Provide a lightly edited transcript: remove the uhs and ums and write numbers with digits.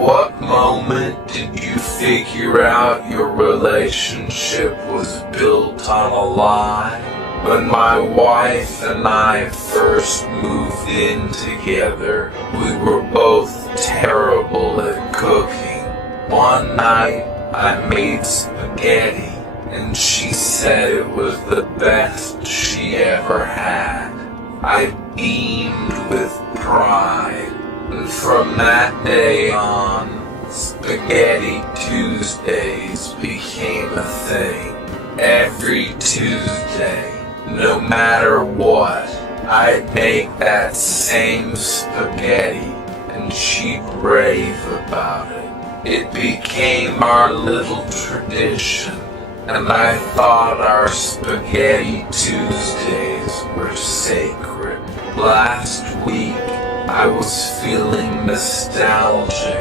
what moment did you figure out your relationship was built on a lie? When my wife and I first moved in together, we were both terrible at cooking. One night, I made spaghetti, and she said it was the best she ever had. I beamed with pride, and from that day on, Spaghetti Tuesdays became a thing. Every Tuesday, no matter what, I'd make that same spaghetti, and she'd rave about it. It became our little tradition, and I thought our Spaghetti Tuesdays were sacred. Last week, I was feeling nostalgic